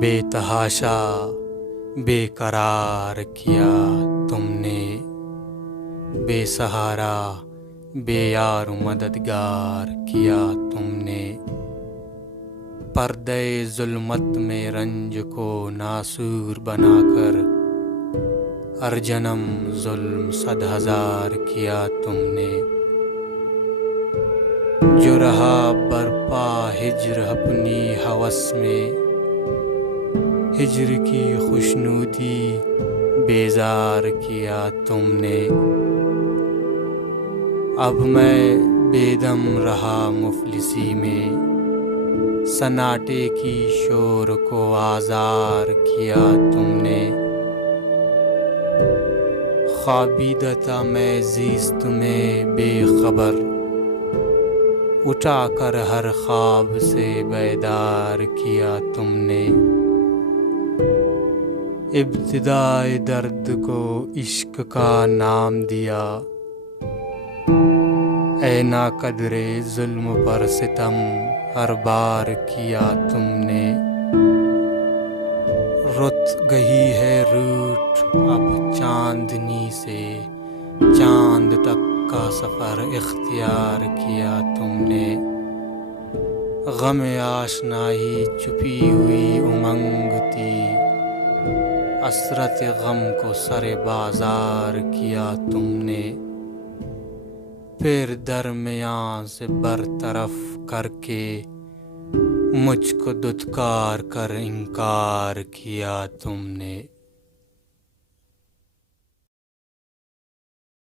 بے تحاشا بے قرار کیا تم نے، بے سہارا بے یار و مددگار کیا تم نے۔ پردے ظلمت میں رنج کو ناسور بنا کر ہر جنم ظلم 100,000 کیا تم نے۔ جو رہا برپا ہجر اپنی ہوس میں، ہجر کی خوشنودی بیزار کیا تم نے۔ اب میں بے دم رہا مفلسی میں، سناٹے کی شور کو آزار کیا تم نے۔ خوابیدہ تھا میں زیست میں بے خبر، اٹھا کر ہر خواب سے بیدار کیا تم نے۔ ابتدائے درد کو عشق کا نام دیا، اے ناقدر ظلم پر ستم ہر بار کیا تم نے۔ رت گئی ہے روٹ اب چاندنی سے، چاند تک کا سفر اختیار کیا تم نے۔ غم آشنائی چھپی ہوئی امنگ تھی، حسرت غم کو سر بازار کیا تم نے۔ پھر درمیان سے برطرف کر کے مجھ کو دھتکار کر انکار کیا تم نے۔